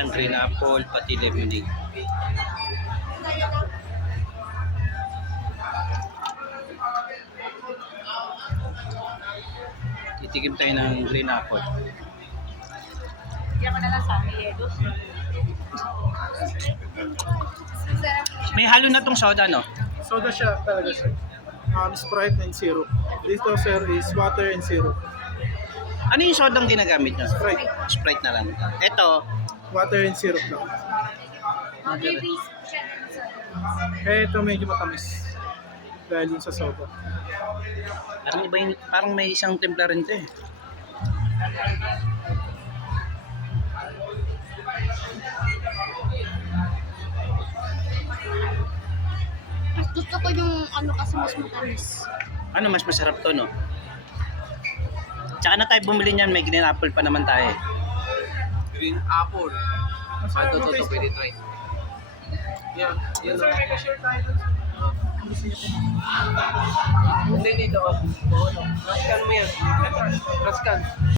siyang green apple, pati lemonade. Titigim tayo ng green apple. Diyan ko na lang sa amin, Edo. May halo na tong soda, no? Soda siya talaga sir. Sprite and syrup. Dito sir is water and syrup. Ano yung sodang ginagamit nyo? Sprite. Sprite na lang. Ito, Water and syrup lang. Babies. Eh ito medyo matamis. Dahil yun sa soda. parang iba yung, parang may isang timpla rin to eh. Mas gusto ko yung ano kasi mas matamis. Ano mas masarap to, no? Tsaka na tayo bumili niyan, may green apple pa naman tayo. Green apple. Masarap Ito, taste. pwede try. Yan, yan Sir, lang. may ka-share tayo dun. Gusto niyo po. Hindi dito. Raskan mo yan. Raskan.